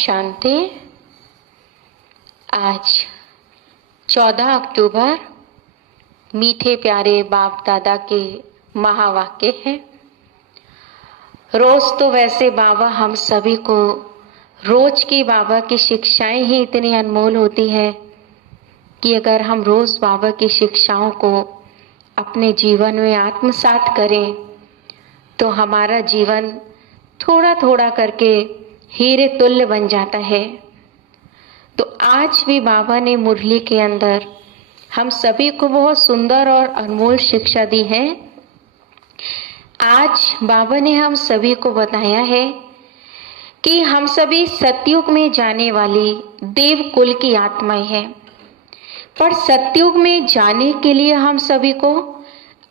शांति। आज 14 अक्टूबर मीठे प्यारे बाप दादा के महावाक्य हैं। रोज तो वैसे बाबा हम सभी को रोज की बाबा की शिक्षाएं ही इतनी अनमोल होती है कि अगर हम रोज बाबा की शिक्षाओं को अपने जीवन में आत्मसात करें तो हमारा जीवन थोड़ा थोड़ा करके हीरे तुल्य बन जाता है। तो आज भी बाबा ने मुरली के अंदर हम सभी को बहुत सुंदर और अनमोल शिक्षा दी है। आज बाबा ने हम सभी को बताया है कि हम सभी सतयुग में जाने वाली देव कुल की आत्माएं हैं, पर सतयुग में जाने के लिए हम सभी को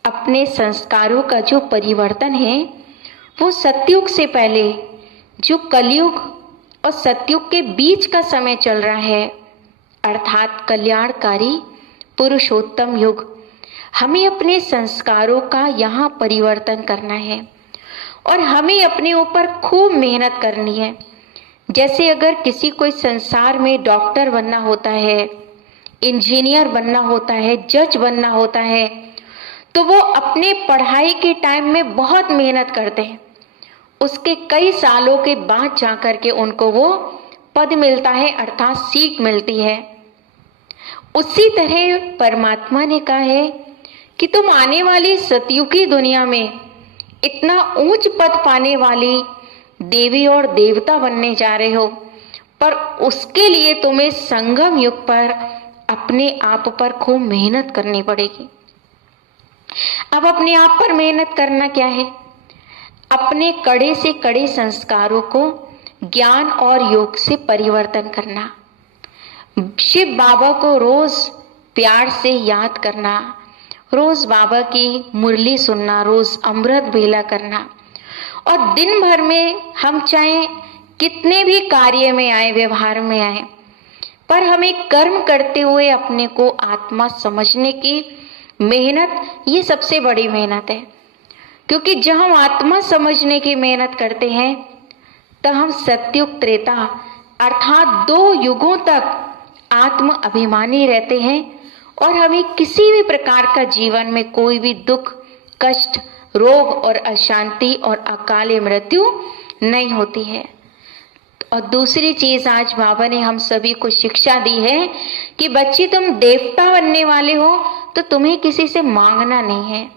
अपने संस्कारों का जो परिवर्तन है वो सतयुग से पहले जो कलयुग और सतयुग के बीच का समय चल रहा है, अर्थात कल्याणकारी पुरुषोत्तम युग, हमें अपने संस्कारों का यहाँ परिवर्तन करना है और हमें अपने ऊपर खूब मेहनत करनी है। जैसे अगर किसी को इस संसार में डॉक्टर बनना होता है, इंजीनियर बनना होता है, जज बनना होता है, तो वो अपने पढ़ाई के टाइम में बहुत मेहनत करते हैं। उसके कई सालों के बाद जाकर के उनको वो पद मिलता है, अर्थात सीट मिलती है। उसी तरह परमात्मा ने कहा है कि तुम आने वाली सतयुगी दुनिया में इतना ऊंच पद पाने वाली देवी और देवता बनने जा रहे हो, पर उसके लिए तुम्हें संगम युग पर अपने आप पर खूब मेहनत करनी पड़ेगी। अब अपने आप पर मेहनत करना क्या है? अपने कड़े से कड़े संस्कारों को ज्ञान और योग से परिवर्तन करना, शिव बाबा को रोज प्यार से याद करना, रोज बाबा की मुरली सुनना, रोज अमृत बेला करना, और दिन भर में हम चाहे कितने भी कार्य में आए, व्यवहार में आए, पर हमें कर्म करते हुए अपने को आत्मा समझने की मेहनत, ये सबसे बड़ी मेहनत है। क्योंकि जब हम आत्मा समझने की मेहनत करते हैं तब हम सतयुग त्रेता अर्थात 2 युगों तक आत्म अभिमानी रहते हैं और हमें किसी भी प्रकार का जीवन में कोई भी दुख, कष्ट, रोग और अशांति और अकाल मृत्यु नहीं होती है। और दूसरी चीज आज बाबा ने हम सभी को शिक्षा दी है कि बच्ची तुम देवता बनने वाले हो तो तुम्हें किसी से मांगना नहीं है,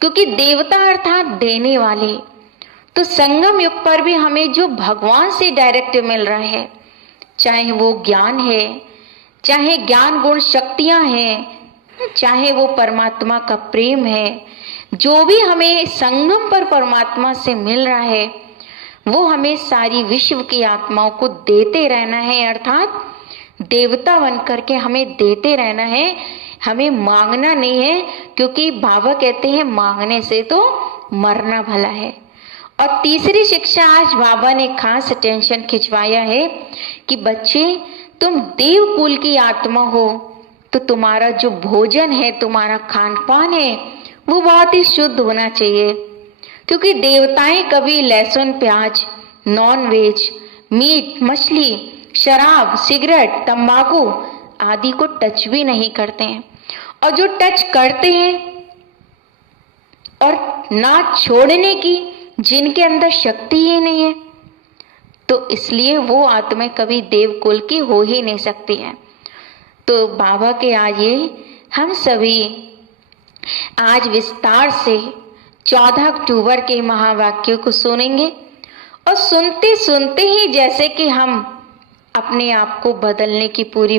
क्योंकि देवता अर्थात देने वाले। तो संगम युग पर भी हमें जो भगवान से डायरेक्ट मिल रहा है, चाहे वो ज्ञान है, चाहे ज्ञान गुण शक्तियां हैं, चाहे वो परमात्मा का प्रेम है, जो भी हमें संगम पर परमात्मा से मिल रहा है वो हमें सारी विश्व की आत्माओं को देते रहना है, अर्थात देवता बन करके हमें देते रहना है, हमें मांगना नहीं है। क्योंकि बाबा कहते हैं मांगने से तो मरना भला है। और तीसरी शिक्षा आज बाबा ने खास अटेंशन खिंचवाया है कि बच्चे तुम देव कुल की आत्मा हो तो तुम्हारा जो भोजन है, तुम्हारा खान पान है, वो बहुत ही शुद्ध होना चाहिए। क्योंकि देवताएं कभी लहसुन, प्याज, नॉन वेज, मीट, मछली, शराब, सिगरेट, तंबाकू आदि को टच भी नहीं करते हैं, और जो टच करते हैं और ना छोड़ने की जिनके अंदर शक्ति ही नहीं है, तो इसलिए वो आत्माएं कभी देव कुल की हो ही नहीं सकती हैं। तो बाबा के आइए हम सभी आज विस्तार से 14 अक्टूबर के महावाक्यों को सुनेंगे और सुनते सुनते ही जैसे कि हम अपने आप को बदलने की पूरी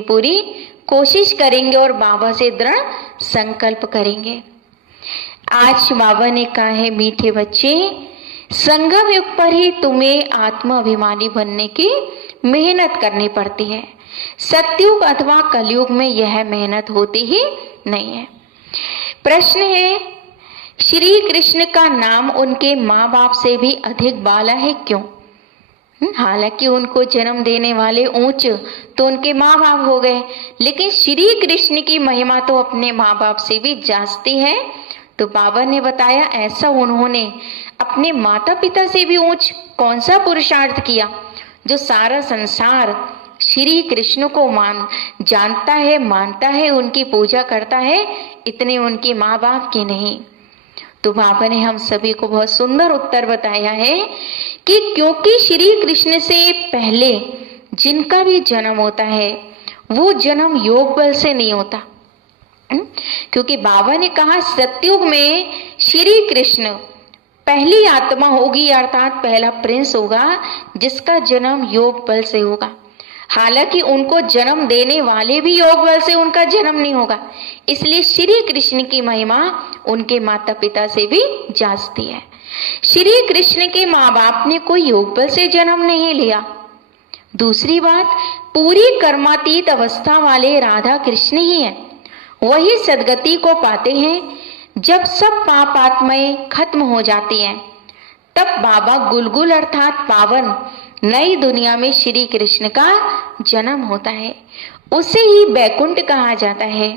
कोशिश करेंगे और बाबा से दृढ़ संकल्प करेंगे। आज बाबा ने कहा है, मीठे बच्चे, संगम युग पर ही तुम्हें आत्मा अभिमानी बनने की मेहनत करनी पड़ती है। सतयुग अथवा कलयुग में यह मेहनत होती ही नहीं है। प्रश्न है, श्री कृष्ण का नाम उनके माँ बाप से भी अधिक बाला है, क्यों? हालांकि उनको जन्म देने वाले ऊंच तो उनके माँ बाप हो गए, लेकिन श्री कृष्ण की महिमा तो अपने माँ बाप से भी जास्ती है। तो बाबा ने बताया ऐसा उन्होंने अपने माता पिता से भी ऊंच कौन सा पुरुषार्थ किया जो सारा संसार श्री कृष्ण को जानता है, मानता है, उनकी पूजा करता है, इतने उनके माँ बाप की नहीं। तो बाबा ने हम सभी को बहुत सुंदर उत्तर बताया है कि क्योंकि श्री कृष्ण से पहले जिनका भी जन्म होता है वो जन्म योग बल से नहीं होता। क्योंकि बाबा ने कहा सतयुग में श्री कृष्ण पहली आत्मा होगी, अर्थात पहला प्रिंस होगा जिसका जन्म योग बल से होगा। हालांकि उनको जन्म देने वाले भी योग बल से उनका जन्म नहीं होगा, इसलिए श्री कृष्ण की महिमा उनके माता पिता से भी जाती है। श्री कृष्ण के माँ बाप ने कोई योग बल से जन्म नहीं लिया। दूसरी बात, पूरी कर्मातीत अवस्था वाले राधा कृष्ण ही हैं, वही सदगति को पाते हैं। जब सब पाप आत्माएं खत्म हो जाती हैं तब बाबा गुलगुल अर्थात पावन नई दुनिया में श्री कृष्ण का जन्म होता है, उसे ही बैकुंठ कहा जाता है।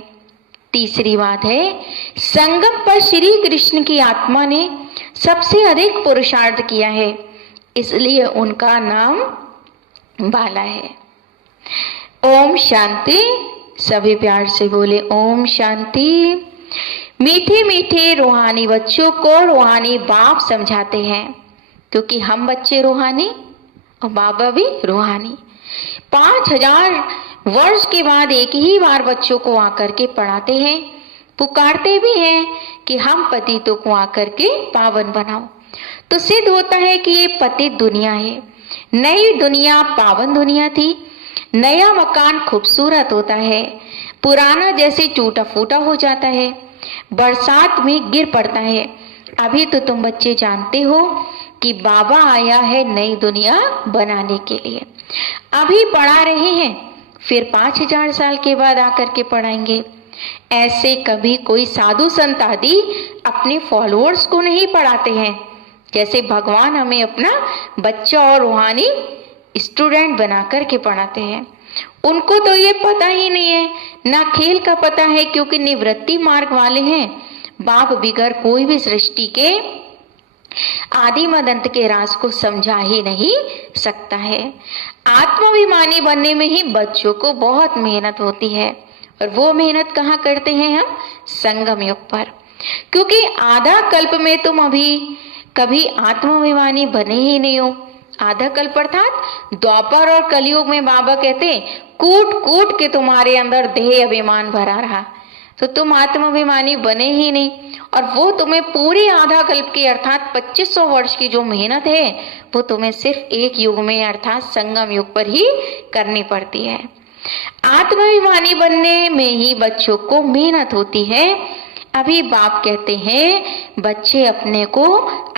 तीसरी बात है, संगम पर श्री कृष्ण की आत्मा ने सबसे अधिक पुरुषार्थ किया है, इसलिए उनका नाम बाला है। ओम शांति। सभी प्यार से बोले ओम शांति। मीठे मीठे रूहानी बच्चों को रूहानी बाप समझाते हैं, क्योंकि हम बच्चे रूहानी और बाबा भी रूहानी। 5000 वर्ष के बाद एक ही बार बच्चों को आकर के पढ़ाते हैं, पुकारते भी हैं कि हम पतितों को आकर के पावन बनाओ। तो सिद्ध होता है कि ये पतित दुनिया है। नई दुनिया पावन दुनिया थी। नया मकान खूबसूरत होता है, पुराना जैसे टूटा फूटा हो जाता है, बरसात में गिर पड़ता है। अभी तो तुम बच्चे जानते हो कि बाबा आया है नई दुनिया बनाने के लिए। अभी पढ़ा रहे हैं, फिर 5000 साल के बाद आकर के पढ़ाएंगे। ऐसे कभी कोई साधु संत आदि अपने फॉलोअर्स को नहीं पढ़ाते हैं, जैसे भगवान हमें अपना बच्चा और रूहानी स्टूडेंट बना करके पढ़ाते हैं। उनको तो ये पता ही नहीं है, ना खेल का पता है, क्योंकि निवृत्ति मार्ग वाले हैं। बाप बिगर कोई भी सृष्टि के आदि मदंत के राज को समझा ही नहीं सकता है। आत्माभिमानी बनने में ही बच्चों को बहुत मेहनत होती है, और वो मेहनत कहाँ करते हैं हम? संगम युग पर। क्योंकि आधा कल्प में तुम अभी कभी आत्माभिमानी बने ही नहीं हो। आधा कल्प अर्थात द्वापर और कलयुग में बाबा कहते कूट कूट के तुम्हारे अंदर देह अभिमान भरा रहा, तो तुम आत्माभिमानी बने ही नहीं। और वो तुम्हें पूरे आधा कल्प की अर्थात 2500 वर्ष की जो मेहनत है वो तुम्हें सिर्फ एक युग में अर्थात संगम युग पर ही करनी पड़ती है। आत्माभिमानी बनने में ही बच्चों को मेहनत होती है। अभी बाप कहते हैं बच्चे अपने को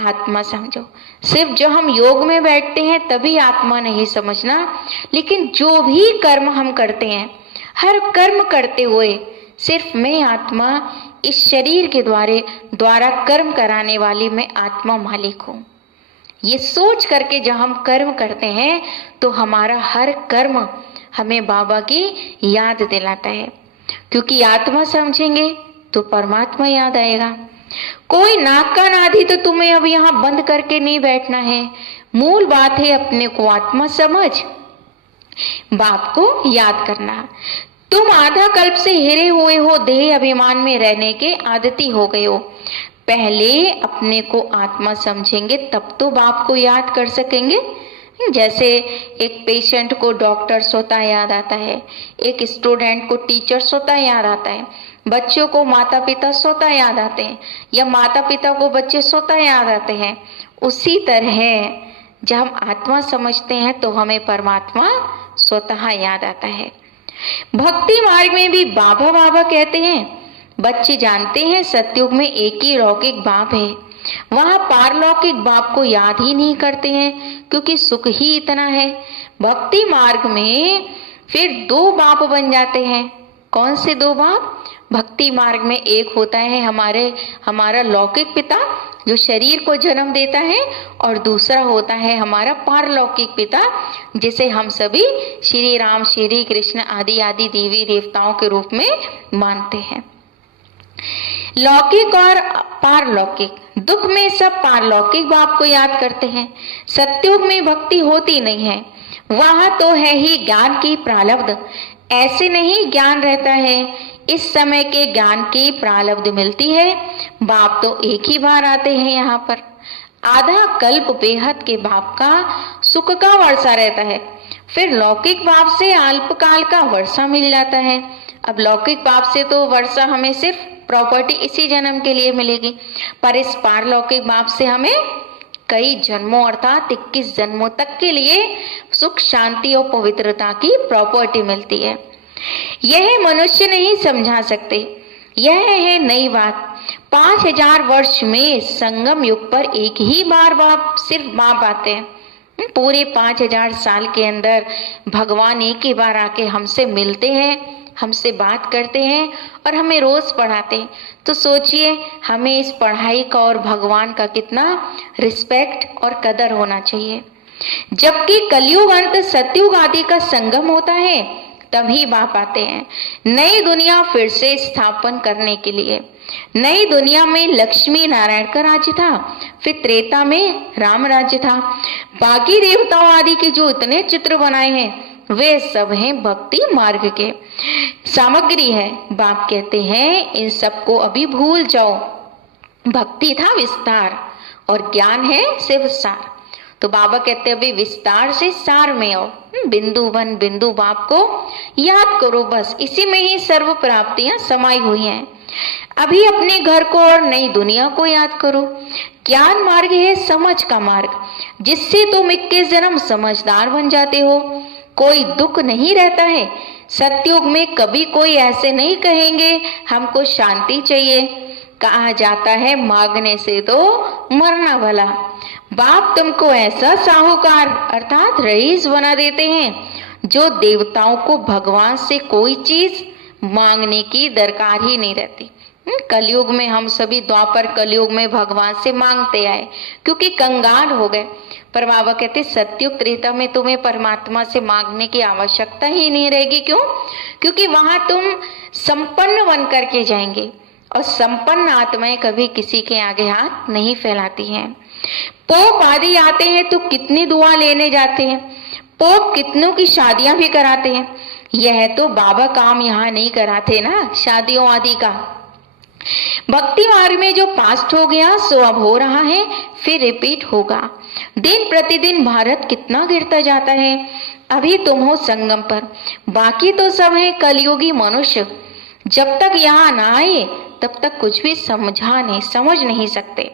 आत्मा समझो। सिर्फ जब हम योग में बैठते हैं तभी आत्मा नहीं समझना, लेकिन जो भी कर्म हम करते हैं, हर कर्म करते हुए सिर्फ मैं आत्मा, इस शरीर के द्वारा कर्म कराने वाली मैं आत्मा मालिक हूँ। ये सोच करके जब हम कर्म करते हैं तो हमारा हर कर्म हमें बाबा की याद दिलाता है, क्योंकि आत्मा समझेंगे तो परमात्मा याद आएगा। कोई नाक कान आदि तो तुम्हें अब यहाँ बंद करके नहीं बैठना है। मूल बात है अपने को आत्मा समझ, बाप को याद करना। तुम आधा कल्प से हिरे हुए हो, देह अभिमान में रहने के आदती हो गए हो। पहले अपने को आत्मा समझेंगे तब तो बाप को याद कर सकेंगे। जैसे एक पेशेंट को डॉक्टर स्वतः याद आता है, एक स्टूडेंट को टीचर स्वतः याद आता है, बच्चों को माता पिता स्वतः याद आते हैं, या माता पिता को बच्चे स्वतः याद आते हैं। उसी तरह जब हम आत्मा समझते हैं तो हमें परमात्मा स्वतः याद आता है। भक्ति मार्ग में भी बाबा बाबा कहते हैं। बच्चे जानते हैं सतयुग में एक ही लौकिक बाप है, वहां पारलौकिक बाप को याद ही नहीं करते हैं, क्योंकि सुख ही इतना है। भक्ति मार्ग में फिर 2 बाप बन जाते हैं। कौन से 2 बाप? भक्ति मार्ग में एक होता है हमारा लौकिक पिता जो शरीर को जन्म देता है, और दूसरा होता है हमारा पारलौकिक पिता जिसे हम सभी श्री राम, श्री कृष्ण आदि आदि देवी देवताओं के रूप में मानते हैं। लौकिक और पारलौकिक, दुख में सब पारलौकिक बाप को याद करते हैं। सत्युग में भक्ति होती नहीं है, वहां तो है ही ज्ञान की प्रारब्ध। ऐसे नहीं ज्ञान रहता है, इस समय के ज्ञान की प्रारब्ध मिलती है। बाप तो एक ही बार आते हैं यहाँ पर। आधा कल्प बेहद के बाप का सुख का वर्षा रहता है, फिर लौकिक बाप से अल्पकाल का वर्षा मिल जाता है। अब लौकिक बाप से तो वर्षा हमें सिर्फ प्रॉपर्टी इसी जन्म के लिए मिलेगी, पर इस पारलौकिक बाप से हमें कई जन्मों अर्थात 21 जन्मों तक के लिए सुख, शांति और पवित्रता की प्रॉपर्टी मिलती है। यह मनुष्य नहीं समझा सकते। यह है नई बात। 5000 वर्ष में संगम युग पर एक ही बार सिर्फ बाप आते हैं। पूरे 5000 साल के अंदर भगवान एक ही बार आके हमसे मिलते हैं, हमसे बात करते हैं और हमें रोज पढ़ाते हैं। तो सोचिए हमें इस पढ़ाई का और भगवान का कितना रिस्पेक्ट और कदर होना चाहिए। जबकि कलयुग अंत सतयुग आदि का संगम होता है, तभी बाप आते हैं नई दुनिया फिर से स्थापन करने के लिए। नई दुनिया में लक्ष्मी नारायण का राज्य था, फिर त्रेता में राम राज्य था। बाकी देवताओं आदि के जो इतने चित्र बनाए हैं वे सब हैं भक्ति मार्ग के सामग्री है। बाप कहते हैं इन सबको अभी भूल जाओ। भक्ति था विस्तार और ज्ञान है सिर्फ सार। तो बाबा कहते हैं अभी विस्तार से सार में आओ। बिंदु वन बिंदु बाप को याद करो, बस इसी में ही सर्व प्राप्तियां समाई हुई हैं। अभी अपने घर को और नई दुनिया को याद करो। ज्ञान मार्ग है समझ का मार्ग, जिससे तुम 21 जन्म समझदार बन जाते हो। कोई दुख नहीं रहता है। सतयुग में कभी कोई ऐसे नहीं कहेंगे हमको शांति चाहिए। कहा जाता है मांगने से तो मरना भला। बाप तुमको ऐसा साहूकार अर्थात रईस बना देते हैं जो देवताओं को भगवान से कोई चीज मांगने की दरकार ही नहीं रहती। कलयुग में हम सभी द्वापर कलयुग में भगवान से मांगते आए क्योंकि कंगाल हो गए। पर बाबा कहते सतयुग त्रेता में तुम्हें परमात्मा से मांगने की आवश्यकता ही नहीं रहेगी। क्यों? क्योंकि वहां तुम संपन्न बन करके जाएंगे और संपन्न आत्माएं कभी किसी के आगे हाथ नहीं फैलाती हैं। पोप आदि आते हैं तो कितनी दुआ लेने जाते हैं। पोप कितनों की शादियां भी कराते हैं। यह तो बाबा काम यहाँ नहीं कराते ना शादियों आदि का। भक्ति मार्ग में जो पास्ट हो गया सो अब हो रहा है, फिर रिपीट होगा। दिन प्रतिदिन भारत कितना गिरता जाता है। अभी तुम हो संगम पर, बाकी तो सब है कलयुगी मनुष्य। जब तक यहाँ ना आए तब तक कुछ भी समझ नहीं सकते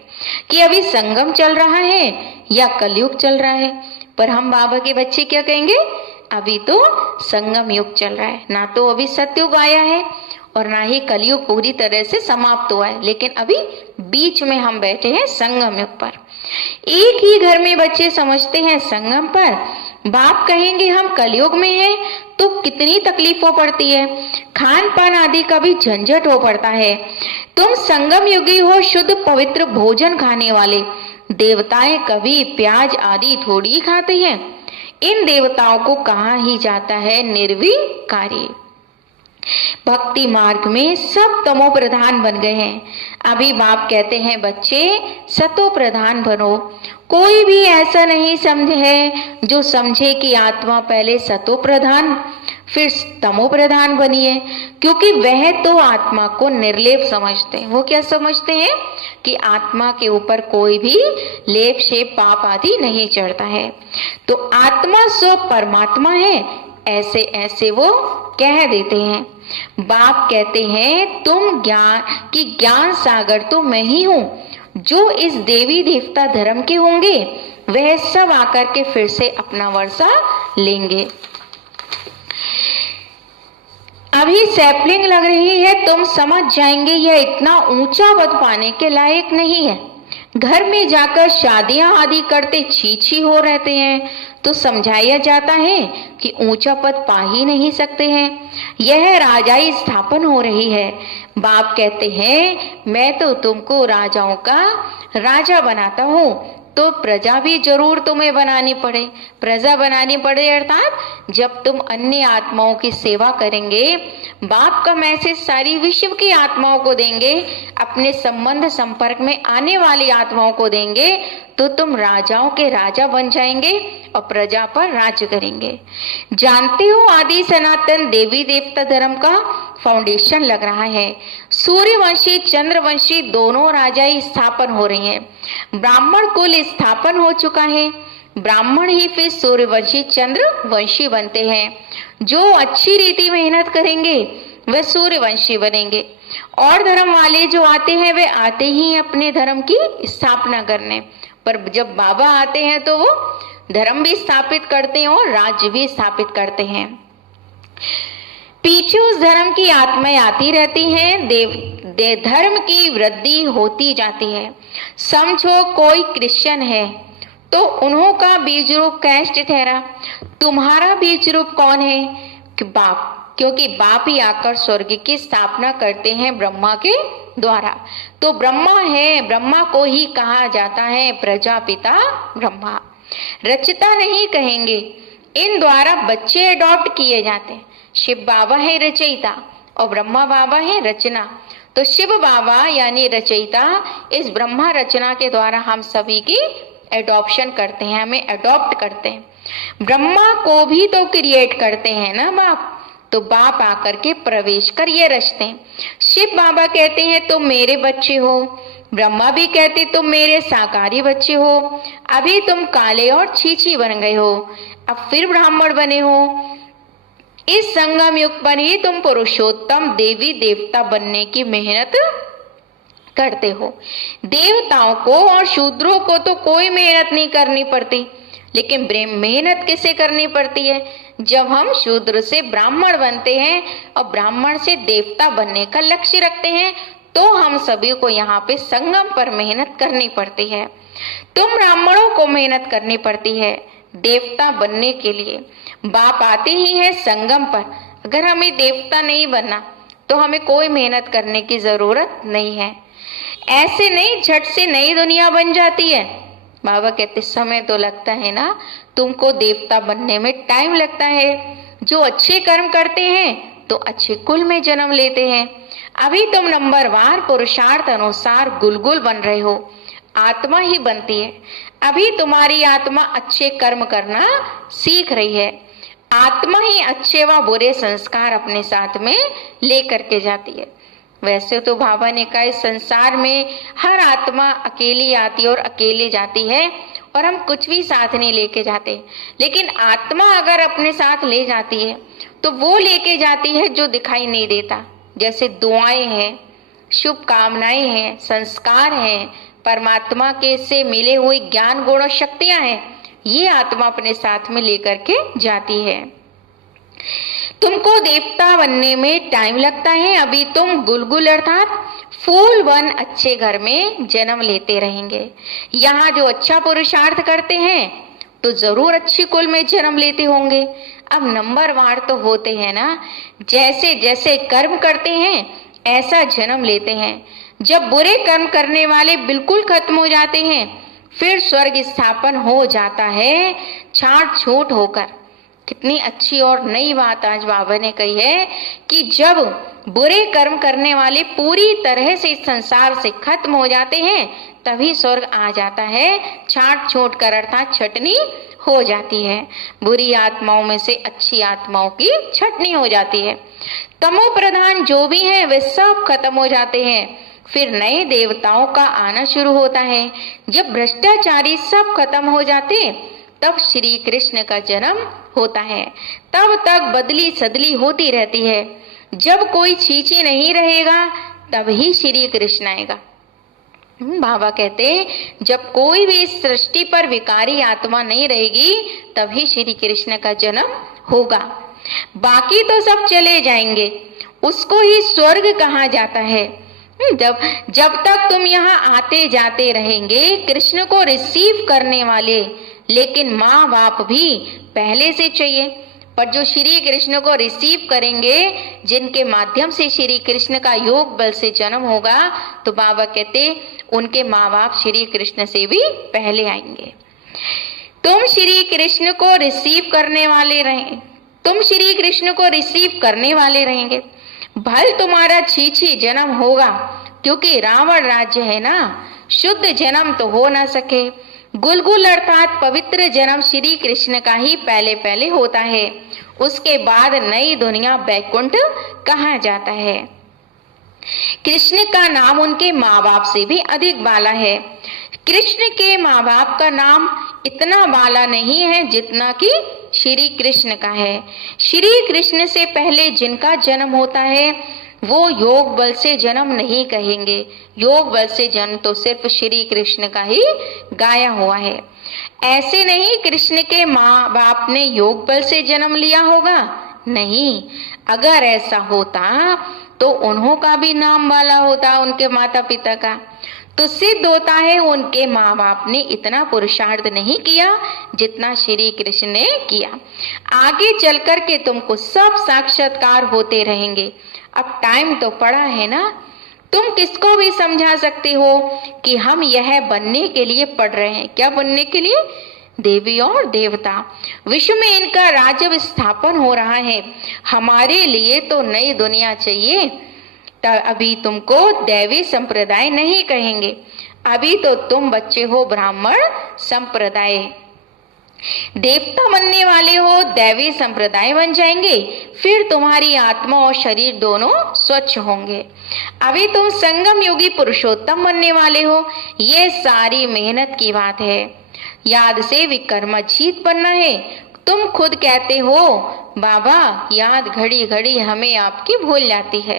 कि अभी संगम चल रहा है या कलयुग चल रहा है। पर हम बाबा के बच्चे क्या कहेंगे, अभी तो संगम युग चल रहा है। ना तो अभी सतयुग आया है और ना ही कलयुग पूरी तरह से समाप्त हुआ है, लेकिन अभी बीच में हम बैठे हैं संगम युग पर। एक ही घर में बच्चे समझते हैं संगम पर। बाप कहेंगे हम कलयुग में हैं तो कितनी तकलीफों पड़ती है, खान पान आदि का भी झंझट हो पड़ता है। तुम संगम युगी हो, शुद्ध पवित्र भोजन खाने वाले। देवताएं कभी प्याज आदि थोड़ी खाते हैं। इन देवताओं को कहा ही जाता है निर्विकारी। भक्ति मार्ग में सब तमो प्रधान बन गए हैं। अभी बाप कहते हैं बच्चे सतो प्रधान बनो। कोई भी ऐसा नहीं समझे जो समझे कि आत्मा पहले सतो प्रधान फिर तमो प्रधान बनी है, क्योंकि वह तो आत्मा को निर्लेप समझते हैं। वो क्या समझते हैं कि आत्मा के ऊपर कोई भी लेप शेप पाप आदि नहीं चढ़ता है। तो आत्मा सो परमात्मा है, ऐसे ऐसे वो कह देते हैं। बाप कहते हैं तुम ज्ञान सागर तो मैं ही हूँ। जो इस देवी देवता धर्म के होंगे वह सब आकर के फिर से अपना वर्षा लेंगे। अभी सैपलिंग लग रही है, तुम समझ जाएंगे यह इतना ऊंचा पद पाने के लायक नहीं है। घर में जाकर शादियां आदि करते छी छी हो रहते हैं तो समझाया जाता है कि ऊंचा पद पा ही नहीं सकते हैं। यह राजाई स्थापन हो रही है। बाप कहते हैं मैं तो तुमको राजाओं का राजा बनाता हूँ, तो प्रजा भी जरूर तुम्हें बनानी पड़े। प्रजा बनानी पड़े अर्थात जब तुम अन्य आत्माओं की सेवा करेंगे, बाप का मैसेज सारी विश्व की आत्माओं को देंगे। अपने संबंध संपर्क में आने वाली आत्माओं को देंगे तो तुम राजाओं के राजा बन जाएंगे और प्रजा पर राज्य करेंगे। जानते हो, आदि सनातन देवी देवता धर्म का फाउंडेशन लग रहा है। सूर्यवंशी चंद्रवंशी दोनों राजाएं स्थापन हो रही हैं। ब्राह्मण कुल स्थापन हो चुका है। ब्राह्मण ही फिर सूर्यवंशी चंद्रवंशी बनते हैं। जो अच्छी रीति मेहनत करेंगे वे सूर्यवंशी बनेंगे। और धर्म वाले जो आते हैं वे आते ही अपने धर्म की स्थापना करने, पर जब बाबा आते हैं तो वो धर्म भी स्थापित करते हैं और राज्य भी स्थापित करते हैं। पीछे उस धर्म की आत्माएं आती रहती हैं, धर्म की वृद्धि होती जाती है। समझो कोई क्रिश्चियन है तो उन्हों का बीज रूप कैस्ट ठहरा। तुम्हारा बीज रूप कौन है? कि बाप, क्योंकि बाप ही आकर स्वर्ग की स्थापना करते हैं ब्रह्मा के द्वारा। तो ब्रह्मा है, ब्रह्मा को ही कहा जाता है प्रजापिता ब्रह्मा। रचता नहीं कहेंगे, इन द्वारा बच्चे अडॉप्ट किए जाते हैं। शिव बाबा है रचयिता और ब्रह्मा बाबा है रचना। तो शिव बाबा यानी रचयिता इस ब्रह्मा रचना के द्वारा हम सभी की एडॉप्शन करते हैं, हमें अडॉप्ट करते हैं। ब्रह्मा को भी तो क्रिएट करते हैं ना बाप, तो बाप आकर के प्रवेश कर ये रचते हैं। शिव बाबा कहते हैं तुम मेरे बच्चे हो, ब्रह्मा भी कहते तुम मेरे साकारी बच्चे हो। अभी तुम काले और छीछी बन गए हो, अब फिर ब्राह्मण बने हो। इस संगम युग पर ही तुम पुरुषोत्तम देवी देवता बनने की मेहनत करते हो। देवताओं को और शूद्रों को तो कोई मेहनत नहीं करनी पड़ती, लेकिन मेहनत किसे करनी पड़ती है? जब हम शूद्र से ब्राह्मण बनते हैं और ब्राह्मण से देवता बनने का लक्ष्य रखते हैं तो हम सभी को यहाँ पे संगम पर मेहनत करनी पड़ती है। तुम ब्राह्मणों को मेहनत करनी पड़ती है देवता बनने के लिए। बाप आते ही है संगम पर। अगर हमें देवता नहीं बनना तो हमें कोई मेहनत करने की जरूरत नहीं है। ऐसे नहीं झट से नई दुनिया बन जाती है। बाबा कहते समय तो लगता है ना, तुमको देवता बनने में टाइम लगता है। जो अच्छे कर्म करते हैं तो अच्छे कुल में जन्म लेते हैं। अभी तुम नंबरवार पुरुषार्थ अनुसार गुलगुल बन रहे हो, आत्मा ही बनती है। अभी तुम्हारी आत्मा अच्छे कर्म करना सीख रही है। आत्मा ही अच्छे व बुरे संस्कार अपने साथ में लेकर के जाती है। वैसे तो बाबा ने कहा इस संसार में हर आत्मा अकेली आती और अकेले जाती है और हम कुछ भी साथ नहीं लेके जाते। लेकिन आत्मा अगर अपने साथ ले जाती है तो वो लेके जाती है जो दिखाई नहीं देता, जैसे दुआएं हैं, शुभ कामनाएं हैं, संस्कार हैं, परमात्मा के से मिले हुए ज्ञान गुण और शक्तियां हैं। ये आत्मा अपने साथ में लेकर के जाती है। तुमको देवता बनने में टाइम लगता है। अभी तुम गुलगुल अर्थात फूल बन अच्छे घर में जन्म लेते रहेंगे। यहाँ जो अच्छा पुरुषार्थ करते हैं तो जरूर अच्छी कुल में जन्म लेते होंगे। अब नंबरवार तो होते हैं ना, जैसे जैसे कर्म करते हैं ऐसा जन्म लेते हैं। जब बुरे कर्म करने वाले बिल्कुल खत्म हो जाते हैं फिर स्वर्ग स्थापन हो जाता है छांट छूट होकर। कितनी अच्छी और नई बात आज बाबा ने कही है कि जब बुरे कर्म करने वाले पूरी तरह से इस संसार से खत्म हो जाते हैं तभी स्वर्ग आ जाता है, छांट छूट कर अर्थात छटनी हो जाती है। बुरी आत्माओं में से अच्छी आत्माओं की छटनी हो जाती है। तमो प्रधान जो भी है वे सब खत्म हो जाते हैं, फिर नए देवताओं का आना शुरू होता है। जब भ्रष्टाचारी सब खत्म हो जाते तब श्री कृष्ण का जन्म होता है। तब तक बदली सदली होती रहती है। जब कोई छींची नहीं रहेगा तब ही श्री कृष्ण आएगा। बाबा कहते जब कोई भी इस सृष्टि पर विकारी आत्मा नहीं रहेगी तभी श्री कृष्ण का जन्म होगा। बाकी तो सब चले जाएंगे, उसको ही स्वर्ग कहा जाता है। जब तक तुम यहाँ आते जाते रहेंगे कृष्ण को रिसीव करने वाले, लेकिन माँ बाप भी पहले से चाहिए। पर जो श्री कृष्ण को रिसीव करेंगे, जिनके माध्यम से श्री कृष्ण का योग बल से जन्म होगा, तो बाबा कहते उनके माँ बाप श्री कृष्ण से भी पहले आएंगे। तुम श्री कृष्ण को रिसीव करने वाले रहें, तुम श्री कृष्ण को रिसीव करने वाले रहेंगे। भल तुम्हारा छीछी जन्म होगा, क्योंकि रावण राज्य है ना, शुद्ध जन्म तो हो ना सके। गुलगुल अर्थात पवित्र जन्म श्री कृष्ण का ही पहले पहले होता है, उसके बाद नई दुनिया बैकुंठ कहा जाता है। कृष्ण का नाम उनके माँ बाप से भी अधिक बाला है। कृष्ण के माँ बाप का नाम इतना बाला नहीं है जितना कि श्री कृष्ण का है। श्री कृष्ण से पहले जिनका जन्म होता है वो योग बल से जन्म नहीं कहेंगे। योग बल से जन्म तो सिर्फ श्री कृष्ण का ही गाया हुआ है। ऐसे नहीं कृष्ण के माँ बाप ने योग बल से जन्म लिया होगा, नहीं। अगर ऐसा होता तो उन्हों का भी नाम वाला होता, उनके माता पिता का। तो सिद्ध होता है उनके माँ बाप ने इतना पुरुषार्थ नहीं किया जितना श्री कृष्ण ने किया। आगे चल कर के तुमको सब साक्षात्कार होते रहेंगे। अब टाइम तो पड़ा है ना, तुम किसको भी समझा सकते हो कि हम यह बनने के लिए पढ़ रहे हैं। क्या बनने के लिए? देवी और देवता। विश्व में इनका राज्य स्थापन हो रहा है। हमारे लिए तो नई दुनिया चाहिए। अभी तुमको दैवी संप्रदाय नहीं कहेंगे, अभी तो तुम बच्चे हो ब्राह्मण संप्रदाय। देवता बनने वाले हो, दैवी संप्रदाय बन जाएंगे, फिर तुम्हारी आत्मा और शरीर दोनों स्वच्छ होंगे। अभी तुम संगम योगी पुरुषोत्तम बनने वाले हो। ये सारी मेहनत की बात है। याद से विक्रमजीत बनना है। तुम खुद कहते हो बाबा याद घड़ी घड़ी हमें आपकी भूल जाती है।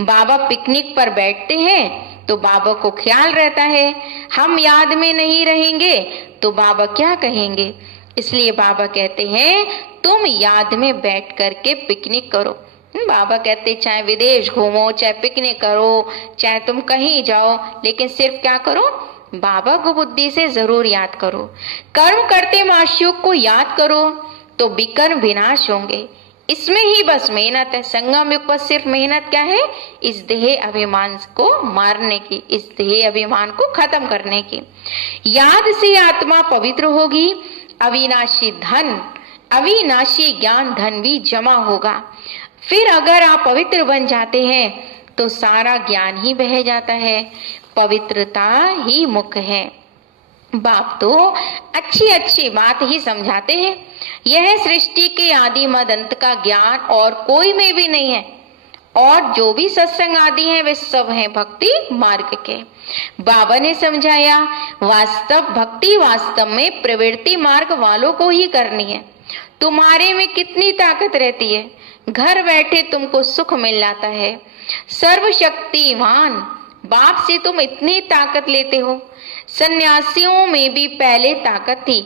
बाबा पिकनिक पर बैठते हैं तो बाबा को ख्याल रहता है, हम याद में नहीं रहेंगे तो बाबा क्या कहेंगे। इसलिए बाबा कहते हैं तुम याद में बैठ करके पिकनिक करो। बाबा कहते चाहे विदेश घूमो, चाहे पिकनिक करो, चाहे तुम कहीं जाओ, लेकिन सिर्फ क्या करो, बाबा को बुद्धि से जरूर याद करो। कर्म करते माशयुग को याद करो तो विकर्म विनाश होंगे। इसमें ही बस मेहनत है। संगम युग पर सिर्फ मेहनत क्या है? इस देह अभिमान को मारने की, इस देह अभिमान को खत्म करने की। याद से आत्मा पवित्र होगी। अविनाशी धन, अविनाशी ज्ञान धन भी जमा होगा। फिर अगर आप पवित्र बन जाते हैं तो सारा ज्ञान ही बह जाता है। पवित्रता ही मुख्य है। बाप तो अच्छी अच्छी बात ही समझाते हैं। यह सृष्टि के आदि मद अंत का ज्ञान और कोई में भी नहीं है। और जो भी सत्संग आदि हैं वे सब हैं भक्ति मार्ग के। बाबा ने समझाया वास्तव भक्ति वास्तव में प्रवृत्ति मार्ग वालों को ही करनी है। तुम्हारे में कितनी ताकत रहती है, घर बैठे तुमको सुख मिल जाता है। सर्वशक्तिमान बाप से तुम इतनी ताकत लेते हो। सन्यासियों में भी पहले ताकत थी,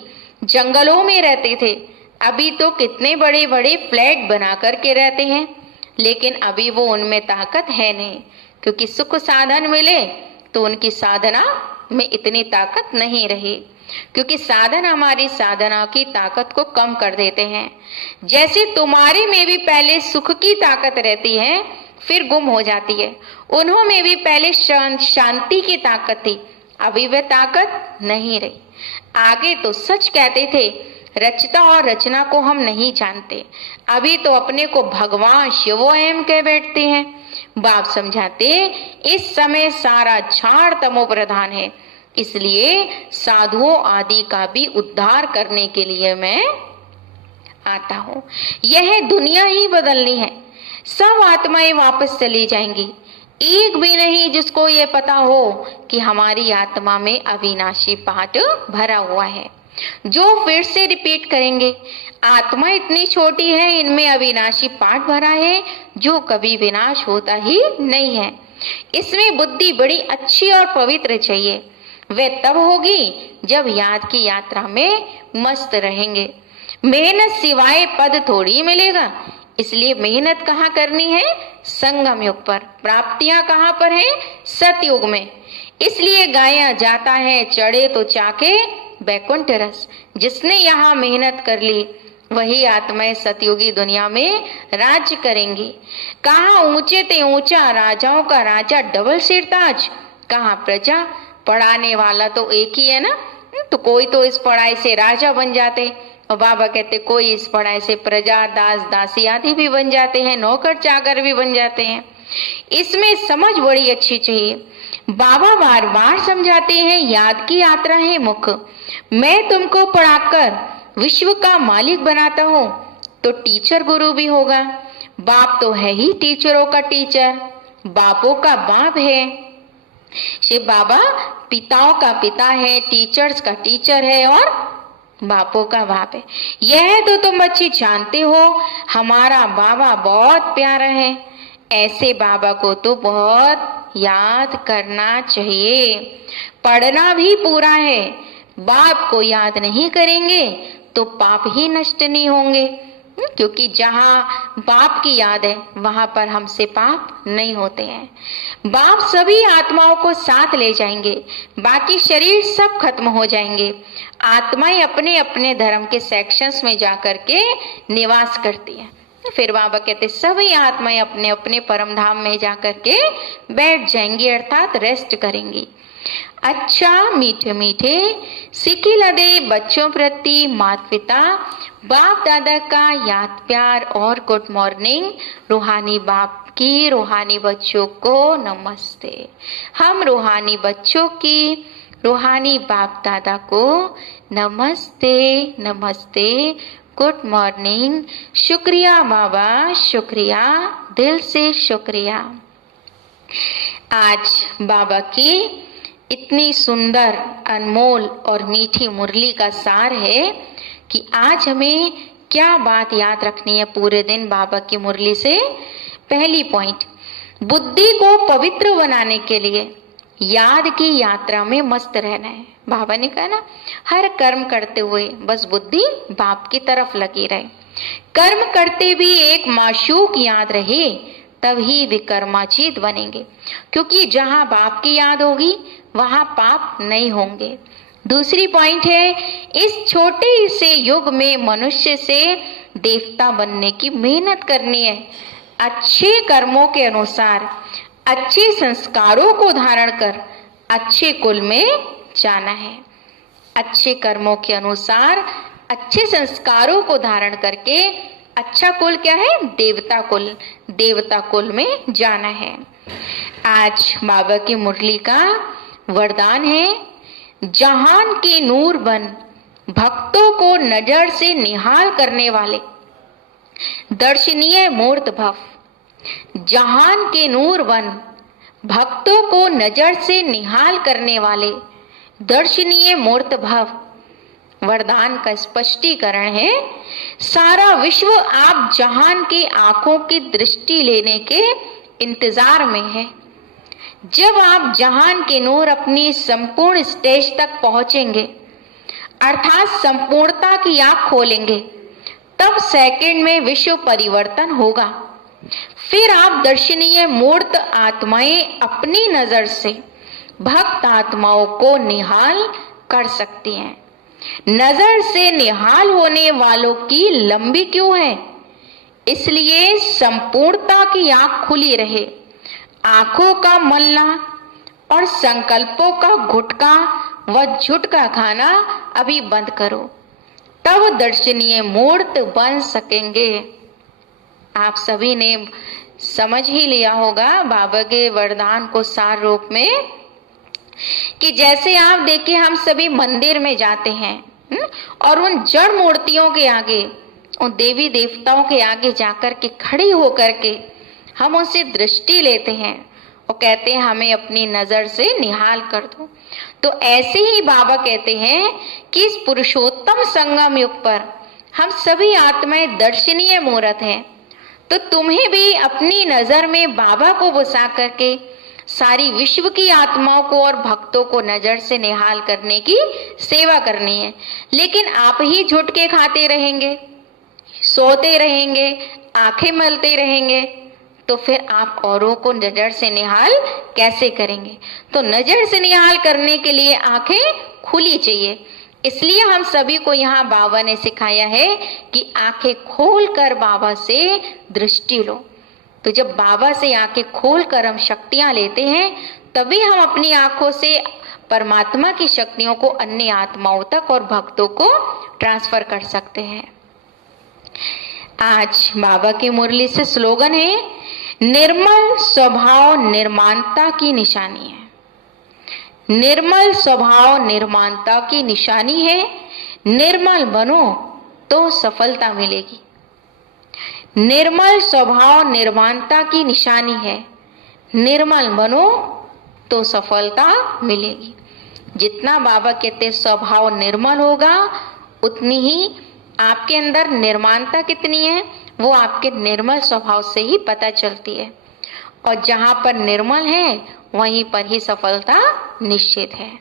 जंगलों में रहते थे। अभी तो कितने बड़े बड़े फ्लैट बना करके रहते हैं, लेकिन अभी वो उनमें ताकत है नहीं, क्योंकि सुख साधन मिले तो उनकी साधना में इतनी ताकत नहीं रही, क्योंकि साधन हमारी साधना की ताकत को कम कर देते हैं। जैसे तुम्हारे में भी पहले सुख की ताकत रहती है, फिर गुम हो जाती है। उन्हों में भी पहले शांति की ताकत थी, अभी वह ताकत नहीं रही। आगे तो सच कहते थे रचता और रचना को हम नहीं जानते, अभी तो अपने को भगवान शिवोयम कह बैठते हैं। बाप समझाते इस समय सारा झाड़ तमो प्रधान है, इसलिए साधुओं आदि का भी उद्धार करने के लिए मैं आता हूँ। यह दुनिया ही बदलनी है। सब आत्माएं वापस चली जाएंगी, एक भी नहीं जिसको ये पता हो कि हमारी आत्मा में अविनाशी पाठ भरा हुआ है, जो फिर से रिपीट करेंगे। आत्मा इतनी छोटी है, इनमें अविनाशी पाठ भरा है जो कभी विनाश होता ही नहीं है। इसमें बुद्धि बड़ी अच्छी और पवित्र चाहिए। वे तब होगी जब याद की यात्रा में मस्त रहेंगे। मेहनत सिवाय पद थोड़ी मिलेगा, इसलिए मेहनत कहाँ करनी है? संगम युग पर। प्राप्तियां कहाँ पर है? सतयुग में। इसलिए गाया जाता है चढ़े तो चाके बैकुंठ रस। जिसने यहाँ मेहनत कर ली वही आत्माएं सतयुगी दुनिया में राज्य करेंगी। कहाँ ऊंचे ते ऊंचा राजाओं का राजा डबल सिरताज, कहाँ प्रजा। पढ़ाने वाला तो एक ही है ना, तो कोई तो इस पढ़ाई से राजा बन जाते, और बाबा कहते कोई इस पढ़ाई से प्रजा दास दासी आदि भी बन जाते हैं, नौकर चाकर भी बन जाते हैं। इसमें समझ बड़ी अच्छी चाहिए। बाबा बार बार समझाते हैं, याद की यात्रा है मुख। मैं तुमको पढ़ाकर विश्व का मालिक बनाता हूँ तो टीचर गुरु भी होगा। बाप तो है ही टीचरों का टीचर, बापों का बाप है। शिव बाबा पिताओं का पिता है, टीचर्स का टीचर है और बापों का बाप है। यह तो तुम बच्चे जानते हो। हमारा बाबा बहुत प्यारा है। ऐसे बाबा को तो बहुत याद करना चाहिए। पढ़ना भी पूरा है। बाप को याद नहीं करेंगे तो पाप ही नष्ट नहीं होंगे, क्योंकि जहाँ बाप की याद है वहां पर हमसे पाप नहीं होते हैं। बाप सभी आत्माओं को साथ ले जाएंगे, बाकी शरीर सब खत्म हो जाएंगे। आत्माएं अपने अपने धर्म के सेक्शंस में जाकर के निवास करती हैं। फिर बाबा कहते सभी आत्माएं अपने अपने परम धाम में जाकर के बैठ जाएंगी, अर्थात रेस्ट करेंगी। अच्छा मीठे मीठे सिखी लदे बच्चों प्रति माता पिता बाप दादा का याद प्यार और गुड मॉर्निंग। रूहानी बाप की रूहानी बच्चों को नमस्ते। हम रूहानी बच्चों की रूहानी बाप दादा को नमस्ते नमस्ते, गुड मॉर्निंग। शुक्रिया बाबा, शुक्रिया, दिल से शुक्रिया। आज बाबा की इतनी सुंदर अनमोल और मीठी मुरली का सार है कि आज हमें क्या बात याद रखनी है पूरे दिन बाबा की मुरली से। पहली पॉइंट, बुद्धि को पवित्र बनाने के लिए याद की यात्रा में मस्त रहना है। बाबा ने कहा ना, हर कर्म करते हुए बस बुद्धि बाप की तरफ लगी रहे। कर्म करते भी एक माशूक याद रहे, तभी विकर्माजीत बनेंगे, क्योंकि जहां बाप की याद होगी वहां पाप नहीं होंगे। दूसरी पॉइंट है, इस छोटे से युग में मनुष्य से देवता बनने की मेहनत करनी है। अच्छे कर्मों के अनुसार अच्छे संस्कारों को धारण कर अच्छे कुल में जाना है। अच्छे कर्मों के अनुसार अच्छे संस्कारों को धारण करके अच्छा कुल क्या है? देवता कुल। देवता कुल में जाना है। आज बाबा की मुरली का वरदान है, जहान के नूर बन भक्तों को नजर से निहाल करने वाले दर्शनीय मूर्त भव। जहान के नूर बन भक्तों को नजर से निहाल करने वाले दर्शनीय मूर्त भव। वरदान का स्पष्टीकरण है, सारा विश्व आप जहान की आंखों की दृष्टि लेने के इंतजार में है। जब आप जहान के नूर अपनी संपूर्ण स्टेज तक पहुंचेंगे, अर्थात संपूर्णता की आंख खोलेंगे, तब सेकंड में विश्व परिवर्तन होगा। फिर आप दर्शनीय मूर्त आत्माएं अपनी नजर से भक्त आत्माओं को निहाल कर सकती हैं। नजर से निहाल होने वालों की लंबी क्यों है? इसलिए संपूर्णता की आंख खुली रहे। आंखों का मलना और संकल्पों का गुटका व झुटका खाना अभी बंद करो, तब दर्शनीय मूर्त बन सकेंगे। आप सभी ने समझ ही लिया होगा बाबा के वरदान को सार रूप में, कि जैसे आप देखिए हम सभी मंदिर में जाते हैं और उन जड़ मूर्तियों के आगे, उन देवी देवताओं के आगे जाकर के खड़ी होकर के हम उनसे दृष्टि लेते हैं और कहते हैं हमें अपनी नजर से निहाल कर दो। तो ऐसे ही बाबा कहते हैं कि इस पुरुषोत्तम संगम युग पर हम सभी आत्माएं दर्शनीय मूर्त हैं। तो तुम्हें भी अपनी नजर में बाबा को बसा करके सारी विश्व की आत्माओं को और भक्तों को नजर से निहाल करने की सेवा करनी है। लेकिन आप ही झुटके खाते रहेंगे, सोते रहेंगे, आंखें मलते रहेंगे, तो फिर आप औरों को नजर से निहाल कैसे करेंगे? तो नजर से निहाल करने के लिए आंखें खुली चाहिए। इसलिए हम सभी को यहाँ बाबा ने सिखाया है कि आंखें खोलकर बाबा से दृष्टि लो। तो जब बाबा से आंखें खोलकर हम शक्तियां लेते हैं, तभी हम अपनी आंखों से परमात्मा की शक्तियों को अन्य आत्माओं तक और भक्तों को ट्रांसफर कर सकते हैं। आज बाबा की मुरली से स्लोगन है, निर्मल स्वभाव निर्माणता की निशानी है। निर्मल स्वभाव निर्माणता की निशानी है। निर्मल बनो तो सफलता मिलेगी। निर्मल स्वभाव निर्माणता की निशानी है। निर्मल बनो तो सफलता मिलेगी। जितना बाबा कहते स्वभाव निर्मल होगा, उतनी ही आपके अंदर निर्माणता कितनी है वो आपके निर्मल स्वभाव से ही पता चलती है। और जहां पर निर्मल है वहीं पर ही सफलता निश्चित है।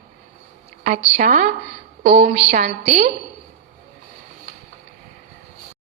अच्छा, ओम शांति।